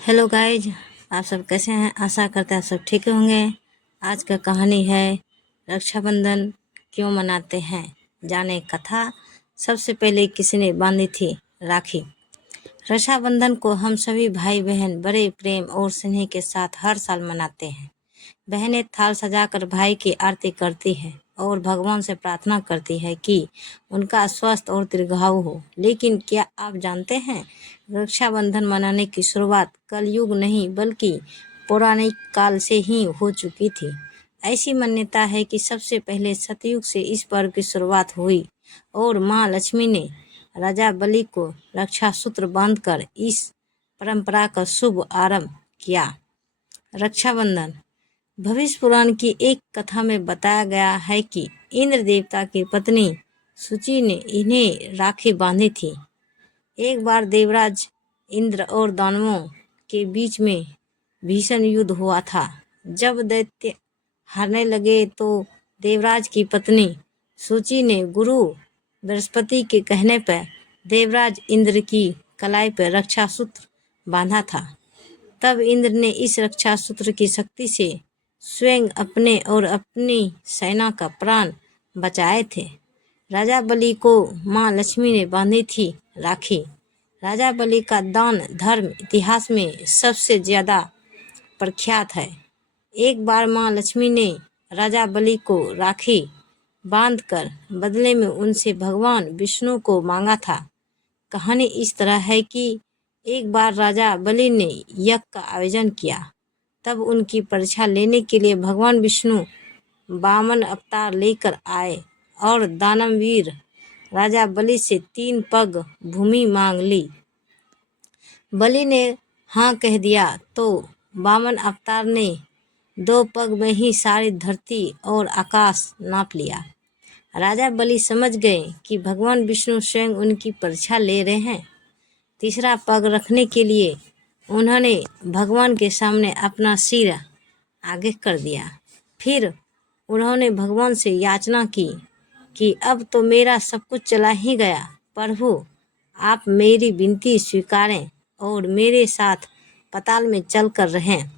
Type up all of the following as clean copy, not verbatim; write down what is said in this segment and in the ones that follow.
Hello guys, आप सब कैसे हैं? आशा करते हैं आप सब ठीक होंगे। आज का कहानी है रक्षाबंधन क्यों मनाते हैं। जाने कथा। सबसे पहले किसने बांधी थी राखी। रक्षाबंधन को हम सभी भाई बहन बड़े प्रेम और स्नेह के साथ हर साल मनाते हैं। बहनें थाल सजाकर भाई की आरती करती है और भगवान से प्रार्थना करती है कि उनका स्वस्थ और दीर्घायु हो। लेकिन क्या आप जानते हैं, रक्षाबंधन मनाने की शुरुआत कलयुग नहीं बल्कि पौराणिक काल से ही हो चुकी थी। ऐसी मान्यता है कि सबसे पहले सतयुग से इस पर्व की शुरुआत हुई और माँ लक्ष्मी ने राजा बलि को रक्षा सूत्र बांधकर इस परंपरा का शुभ आरंभ किया। रक्षाबंधन। भविष्य पुराण की एक कथा में बताया गया है कि इंद्र देवता की पत्नी सूची ने इन्हें राखी बांधी थी। एक बार देवराज इंद्र और दानवों के बीच में भीषण युद्ध हुआ था। जब दैत्य हारने लगे तो देवराज की पत्नी सूची ने गुरु बृहस्पति के कहने पर देवराज इंद्र की कलाई पर रक्षा सूत्र बांधा था। तब इंद्र ने इस रक्षा सूत्र की शक्ति से स्वयं अपने और अपनी सेना का प्राण बचाए थे। राजा बलि को माँ लक्ष्मी ने बांधी थी राखी। राजा बलि का दान धर्म इतिहास में सबसे ज़्यादा प्रख्यात है। एक बार माँ लक्ष्मी ने राजा बलि को राखी बांधकर बदले में उनसे भगवान विष्णु को मांगा था। कहानी इस तरह है कि एक बार राजा बलि ने यज्ञ का आयोजन किया। तब उनकी परीक्षा लेने के लिए भगवान विष्णु वामन अवतार लेकर आए और दानववीर राजा बलि से 3 पग भूमि मांग ली। बलि ने हाँ कह दिया तो वामन अवतार ने 2 पग में ही सारी धरती और आकाश नाप लिया। राजा बलि समझ गए कि भगवान विष्णु स्वयं उनकी परीक्षा ले रहे हैं। तीसरा पग रखने के लिए उन्होंने भगवान के सामने अपना सिर आगे कर दिया। फिर उन्होंने भगवान से याचना की कि अब तो मेरा सब कुछ चला ही गया, प्रभु आप मेरी विनती स्वीकारें और मेरे साथ पाताल में चल कर रहें।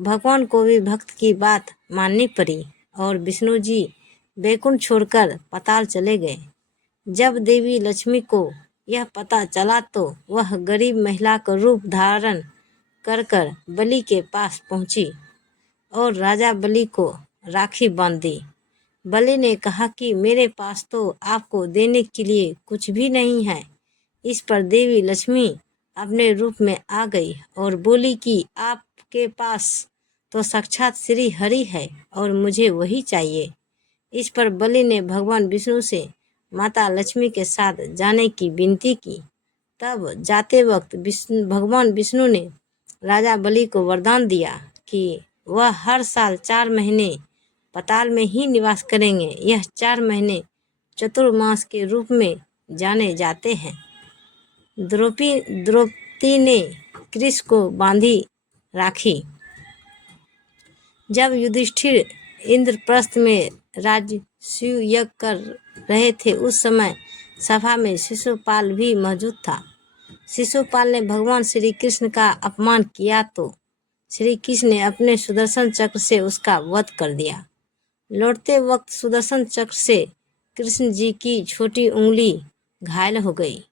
भगवान को भी भक्त की बात माननी पड़ी और विष्णु जी बैकुंठ छोड़कर पाताल चले गए। जब देवी लक्ष्मी को यह पता चला तो वह गरीब महिला का रूप धारण कर बलि के पास पहुंची और राजा बलि को राखी बांध दी। बलि ने कहा कि मेरे पास तो आपको देने के लिए कुछ भी नहीं है। इस पर देवी लक्ष्मी अपने रूप में आ गई और बोली कि आपके पास तो साक्षात श्री हरि है और मुझे वही चाहिए। इस पर बलि ने भगवान विष्णु से माता लक्ष्मी के साथ जाने की विनती की। तब जाते वक्त भगवान विष्णु ने राजा बलि को वरदान दिया कि वह हर साल 4 महीने पाताल में ही निवास करेंगे। यह 4 महीने चतुर्मास के रूप में जाने जाते हैं। द्रौपदी ने कृष्ण को बांधी राखी। जब युधिष्ठिर इंद्रप्रस्थ में राजसूय यज्ञ कर रहे थे उस समय सभा में शिशुपाल भी मौजूद था। शिशुपाल ने भगवान श्री कृष्ण का अपमान किया तो श्री कृष्ण ने अपने सुदर्शन चक्र से उसका वध कर दिया। लौटते वक्त सुदर्शन चक्र से कृष्ण जी की छोटी उंगली घायल हो गई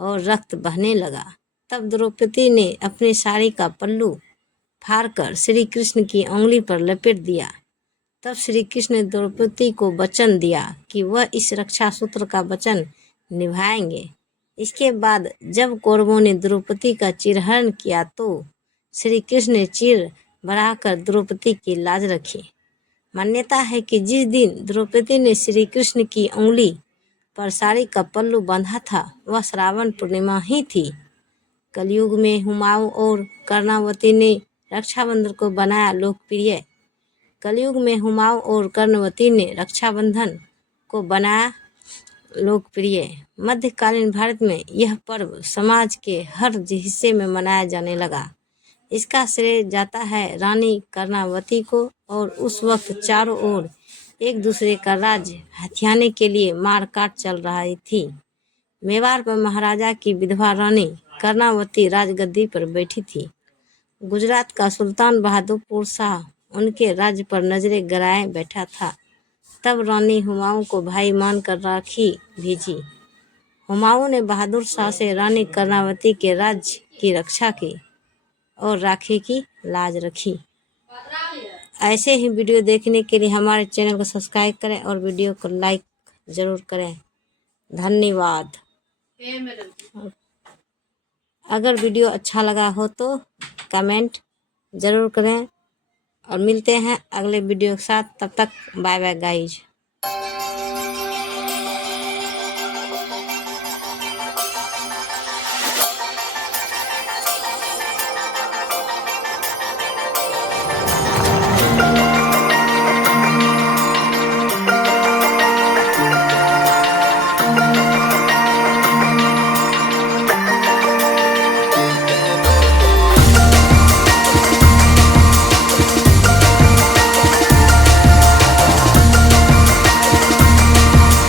और रक्त बहने लगा। तब द्रौपदी ने अपनी साड़ी का पल्लू फाड़कर श्री कृष्ण की उंगली पर लपेट दिया। तब श्री कृष्ण ने द्रौपदी को वचन दिया कि वह इस रक्षा सूत्र का वचन निभाएंगे। इसके बाद जब कौरवों ने द्रौपदी का चिरहरण किया तो श्री कृष्ण ने चीर बढ़ाकर द्रौपदी की लाज रखी। मान्यता है कि जिस दिन द्रौपदी ने श्री कृष्ण की उंगली पर साड़ी का पल्लू बांधा था वह श्रावण पूर्णिमा ही थी। कलयुग में हुमायूं और कर्णावती ने रक्षाबंधन को बनाया लोकप्रिय। कलयुग में हुमायूं और कर्णावती ने रक्षाबंधन को बनाया लोकप्रिय। मध्यकालीन भारत में यह पर्व समाज के हर हिस्से में मनाया जाने लगा। इसका श्रेय जाता है रानी कर्णावती को और उस वक्त चारों ओर एक दूसरे का राज्य हथियाने के लिए मारकाट चल रही थी। मेवाड़ पर महाराजा की विधवा रानी कर्णावती राजगद्दी पर बैठी थी। गुजरात का सुल्तान बहादुर शाह उनके राज्य पर नजरें गड़ाए बैठा था। तब रानी हुमायूं को भाई मानकर राखी भेजी। हुमायूं ने बहादुर शाह से रानी कर्णावती के राज्य की रक्षा की और राखी की लाज रखी। ऐसे ही वीडियो देखने के लिए हमारे चैनल को सब्सक्राइब करें और वीडियो को लाइक ज़रूर करें। धन्यवाद। अगर वीडियो अच्छा लगा हो तो कमेंट ज़रूर करें और मिलते हैं अगले वीडियो के साथ। तब तक बाय बाय गाइज।